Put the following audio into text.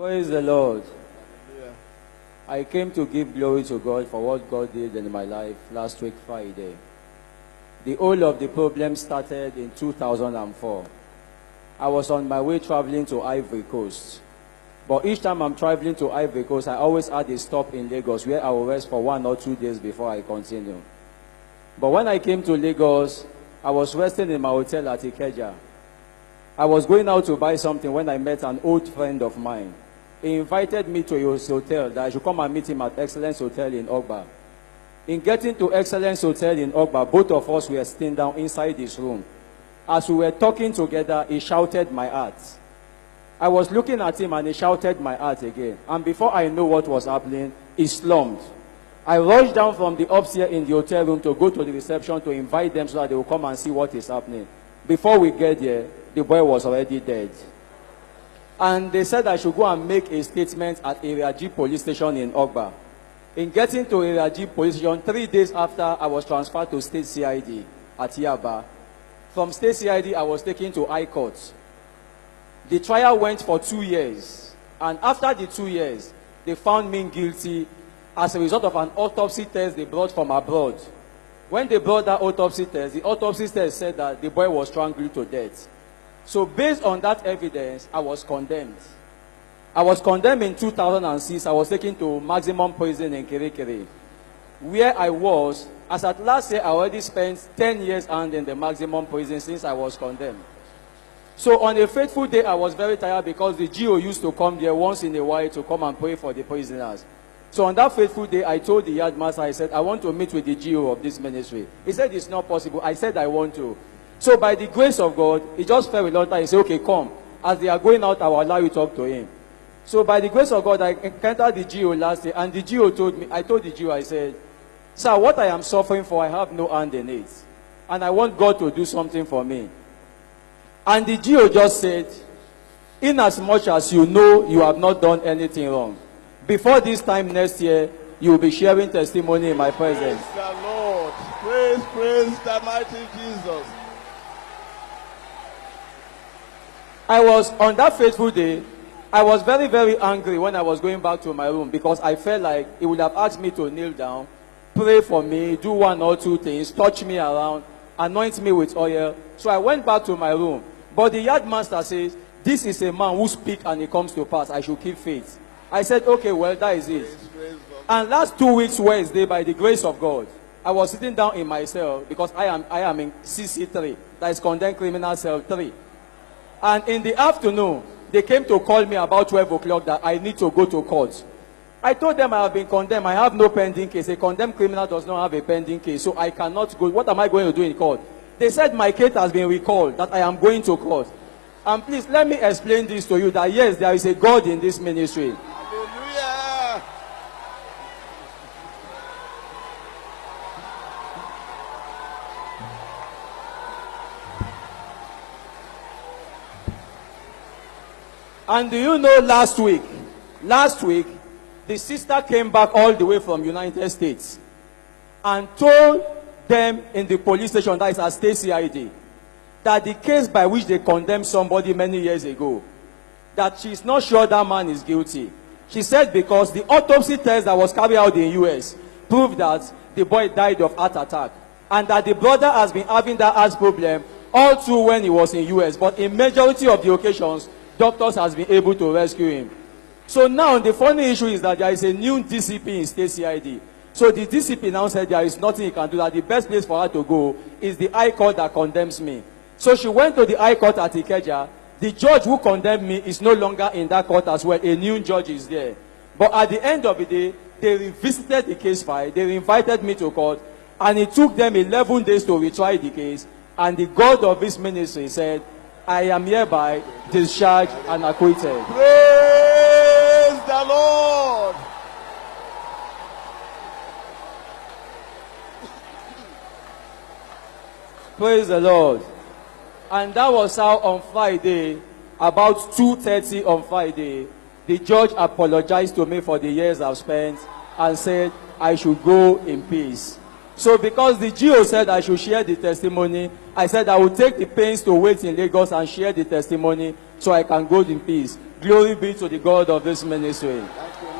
Praise the Lord. Yeah. I came to give glory to God for what God did in my life last week, Friday. The whole of the problem started in 2004. I was on my way traveling to Ivory Coast. But each time I'm traveling to Ivory Coast, I always had a stop in Lagos where I will rest for 1 or 2 days before I continue. But when I came to Lagos, I was resting in my hotel at Ikeja. I was going out to buy something when I met an old friend of mine. He invited me to his hotel that I should come and meet him at Excellence Hotel in Ogba. In getting to Excellence Hotel in Ogba, both of us were sitting down inside this room. As we were talking together, he shouted my heart. I was looking at him and he shouted my heart again. And before I knew what was happening, he slumped. I rushed down from the upstairs in the hotel room to go to the reception to invite them so that they will come and see what is happening. Before we get there, the boy was already dead. And they said I should go and make a statement at Area G police station in Ogba. In getting to Area G police station, 3 days after, I was transferred to State CID at Yaba. From State CID, I was taken to High Court. The trial went for 2 years. And after the 2 years, they found me guilty as a result of an autopsy test they brought from abroad. When they brought that autopsy test, the autopsy test said that the boy was strangled to death. So based on that evidence, I was condemned. I was condemned in 2006. I was taken to maximum prison in Kirikiri, where I was, as at last year, I already spent 10 years in the maximum prison since I was condemned. So on a fateful day, I was very tired because the GO used to come there once in a while to come and pray for the prisoners. So on that fateful day, I told the yard master, I said, I want to meet with the GO of this ministry. He said, it's not possible. I said, I want to. So by the grace of God, he just felt reluctant. He said, okay, come. As they are going out, I will allow you to talk to him. So by the grace of God, I encountered the GO last day, and the GO told me, I told the GO, I said, sir, what I am suffering for, I have no hand in it. And I want God to do something for me. And the GO just said, in as much as you know you have not done anything wrong, before this time next year, you will be sharing testimony in my presence. Praise the Lord. Praise the mighty Jesus. I was, on that fateful day, I was very, very angry when I was going back to my room because I felt like he would have asked me to kneel down, pray for me, do 1 or 2 things, touch me around, anoint me with oil. So I went back to my room. But the yard master says, this is a man who speaks and it comes to pass. I should keep faith. I said, okay, well, that is it. And last 2 weeks, Wednesday, by the grace of God, I was sitting down in my cell because I am in CC3, that is Condemned Criminal Cell 3. And in the afternoon, they came to call me about 12 o'clock that I need to go to court. I told them I have been condemned. I have no pending case. A condemned criminal does not have a pending case, so I cannot go. What am I going to do in court? They said my case has been recalled, that I am going to court. And please, let me explain this to you, that yes, there is a God in this ministry. Hallelujah. And do you know last week, the sister came back all the way from United States and told them in the police station, that is at State CID, that the case by which they condemned somebody many years ago, that she's not sure that man is guilty. She said because the autopsy test that was carried out in the US proved that the boy died of heart attack, and that the brother has been having that heart problem all through when he was in US, but in majority of the occasions, doctors has been able to rescue him. So now the funny issue is that there is a new DCP in State CID. So the DCP now said there is nothing he can do, that the best place for her to go is the High Court that condemns me. So she went to the High Court at Ikeja. The judge who condemned me is no longer in that court as well. A new judge is there. But at the end of the day, they revisited the case file. They invited me to court. And it took them 11 days to retry the case. And the God of this ministry said, I am hereby discharged and acquitted. Praise the Lord. Praise the Lord. And that was how on Friday, about 2:30 on Friday, the judge apologized to me for the years I've spent and said I should go in peace. So because the GO said I should share the testimony, I said I would take the pains to wait in Lagos and share the testimony so I can go in peace. Glory be to the God of this ministry. Thank you,